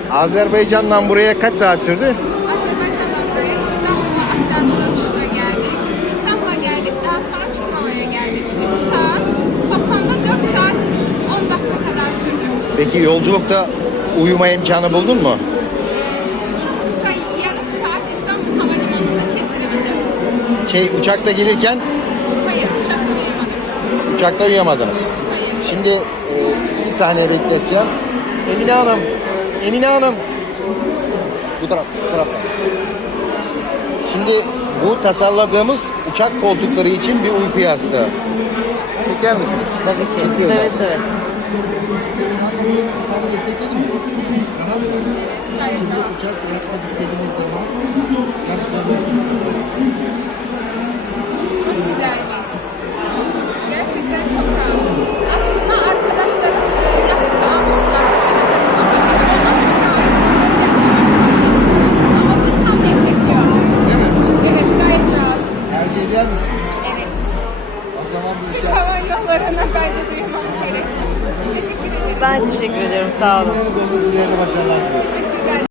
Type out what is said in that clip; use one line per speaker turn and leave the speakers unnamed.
Azerbaycan'dan buraya kaç saat sürdü?
Azerbaycan'dan buraya İstanbul'a aktarmalı uçuşla geldik. İstanbul'a geldik, daha sonra Çukurova'ya geldik. 3 saat, toplamda 4 saat 10 dakika kadar sürdü.
Peki yolculukta uyuma imkanı buldun mu?
Çok kısa yarım saat İstanbul Havalimanı'nda kesilemedim.
Uçakta gelirken
Hayır, uçakta uyuyamadım.
uçakta uyuyamadınız.
Hayır.
Şimdi bir saniye bekleteceğim. Emine Hanım, Emine Hanım. Bu taraftan. Şimdi bu tasarladığımız uçak koltukları için bir uyku yastığı. Çeker misiniz?
Tabii ki.
Çekiyor
Seve
zaten.
seve.
Şu anda bu tam destekledi mi? Rahat mı?
Evet, gayet
Şimdi
rahat.
uçak yatmak istediğiniz zaman yaslanabilirsiniz.
Çok güzelmiş. Gerçekten çok rahat. Aslında arkadaşlarım yastık almışlar. Böyle takıma paketi. Onlar çok rahatsız. Öyle ama bu tam destekliyor.
Değil mi?
Evet, gayet rahat.
Tercih eder misiniz?
Evet.
O zaman bu
Türk
işe
Hava Yolları'na bence duymamız gerekiyor. Teşekkür ederim.
Ben teşekkür ediyorum. Sağ olun.
günleriniz olsun, sizlere de başarılar diliyorum.
Teşekkürler.